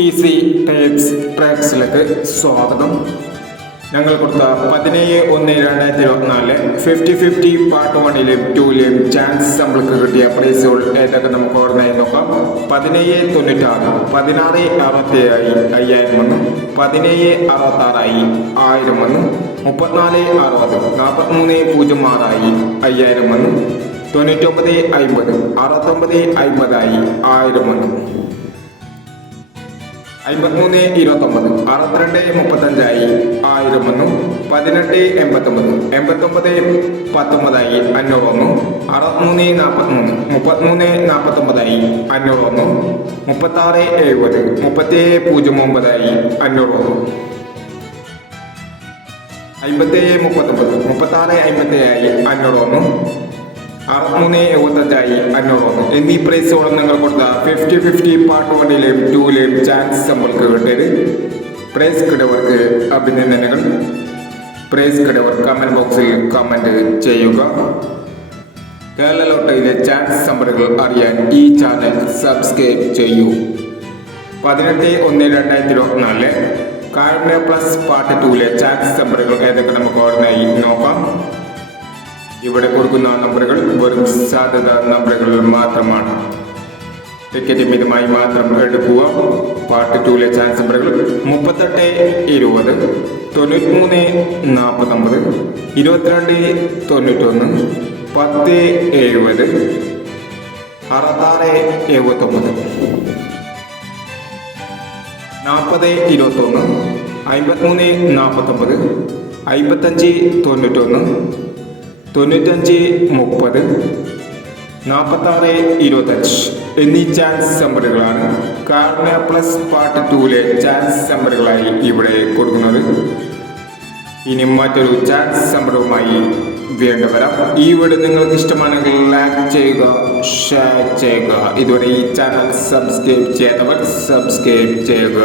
Easy tapes ട്രാക്സിലേക്ക് സ്വാഗതം. ഞങ്ങൾ കൊടുത്ത പതിനേഴ് ഒന്ന് രണ്ടായിരത്തി ഇരുപത്തിനാല് ഫിഫ്റ്റി ഫിഫ്റ്റി പാർട്ട് വണ്ണിലെയും ടൂലെയും ചാൻസ് നമ്മൾക്ക് കിട്ടിയ പ്രൈസുകൾ ഏതൊക്കെ നമുക്ക് ഓർമ്മയായി നോക്കാം. പതിനേഴ് തൊണ്ണൂറ്റാറ് പതിനാറ് അറുപത്തി അയ്യായിരം വന്നു. പതിനേഴ് അറുപത്താറായി ആയിരം വന്നു. മുപ്പത്തിനാല് അറുപത് നാൽപ്പത്തിമൂന്ന് പൂജ്യം ആറായി അയ്യായിരം വന്നു. തൊണ്ണൂറ്റൊമ്പത് അമ്പത് അറുപത്തൊമ്പത് അമ്പതായി ആയിരം വന്നു. അമ്പത്തിമൂന്ന് ഇരുപത്തൊമ്പത് അറുപത്തിരണ്ട് മുപ്പത്തഞ്ചായി ആയിരം വന്നു പതിനെട്ട് എൺപത്തൊമ്പത് എൺപത്തൊമ്പത് പത്തൊമ്പതായി അഞ്ഞൂറ് വന്നു അറുപത്തിമൂന്ന് നാൽപ്പത്തിമൂന്ന് മുപ്പത്തിമൂന്ന് നാൽപ്പത്തൊമ്പതായി അഞ്ഞൂറ് വന്നു മുപ്പത്താറ് എഴുപത് മുപ്പത്തേഴ് പൂജ്യം ഒമ്പതായി അഞ്ഞൂറ് വന്നു അമ്പത്തേഴ് മുപ്പത്തൊമ്പത് മുപ്പത്താറ് അമ്പത്തേഴായി വന്നു അറുപത്തിമൂന്ന് എഴുപത്തഞ്ചായി അഞ്ഞൂറ് എന്നീ പ്രൈസോളം നിങ്ങൾ കൊടുത്ത ഫിഫ്റ്റി ഫിഫ്റ്റി പാർട്ട് വണ്ണിലെയും ടൂലെയും ചാൻസ് നമ്മൾക്ക് കിട്ടിയത് പ്രൈസ് കിടവർക്ക് അഭിനന്ദനങ്ങൾ. പ്രൈസ് കിടവർ കമന്റ് ബോക്സിൽ കമന്റ് ചെയ്യുക. കേരള ലോട്ടറിയിലെ ചാൻസ് നമ്പറുകൾ അറിയാൻ ഈ ചാനൽ സബ്സ്ക്രൈബ് ചെയ്യൂ. പതിനെട്ട് ഒന്ന് രണ്ടായിരത്തി ഇരുപത്തിനാലിലെ കാരുണ്യ പ്ലസ് പാർട്ട് ടൂലെ ചാൻസ് നമ്പറുകൾ ഏതൊക്കെ നമുക്ക് ഓർമ്മയായി? ഇവിടെ കൊടുക്കുന്ന നമ്പറുകൾ വെറും സാധ്യത നമ്പറുകൾ മാത്രമാണ്. ടിക്കറ്റ് മിതമായി മാത്രം എടുക്കുക. പാർട്ട് ടൂലെ ചാൻസ് നമ്പറുകൾ മുപ്പത്തെട്ട് ഇരുപത് തൊണ്ണൂറ്റിമൂന്ന് നാൽപ്പത്തൊമ്പത് ഇരുപത്തിരണ്ട് തൊണ്ണൂറ്റൊന്ന് പത്ത് എഴുപത് അറുപത്താറ് എഴുപത്തൊമ്പത്. നാൽപ്പത് ഇരുപത്തൊന്ന് അമ്പത്തിമൂന്ന് നാൽപ്പത്തൊമ്പത് അമ്പത്തഞ്ച് തൊണ്ണൂറ്റൊന്ന് തൊണ്ണൂറ്റഞ്ച് മുപ്പത് നാൽപ്പത്താറ് ഇരുപത്തഞ്ച് എന്നീ ചാൻസ് നമ്പറുകളാണ് കാർണ പ്ലസ് പാർട്ട് ടൂലെ ചാൻസ് നമ്പറുകളായി ഇവിടെ കൊടുക്കുന്നത്. ഇനി മറ്റൊരു ചാൻസ് നമ്പറുമായി വേണ്ട വരാം. ഈ വീട് നിങ്ങൾക്ക് ഇഷ്ടമാണെങ്കിൽ ലൈക്ക് ചെയ്യുക ഷെയർ ചെയ്യുക. ഇതുവരെ ഈ ചാനൽ സബ്സ്ക്രൈബ് ചെയ്യാത്തവർ സബ്സ്ക്രൈബ് ചെയ്യുക.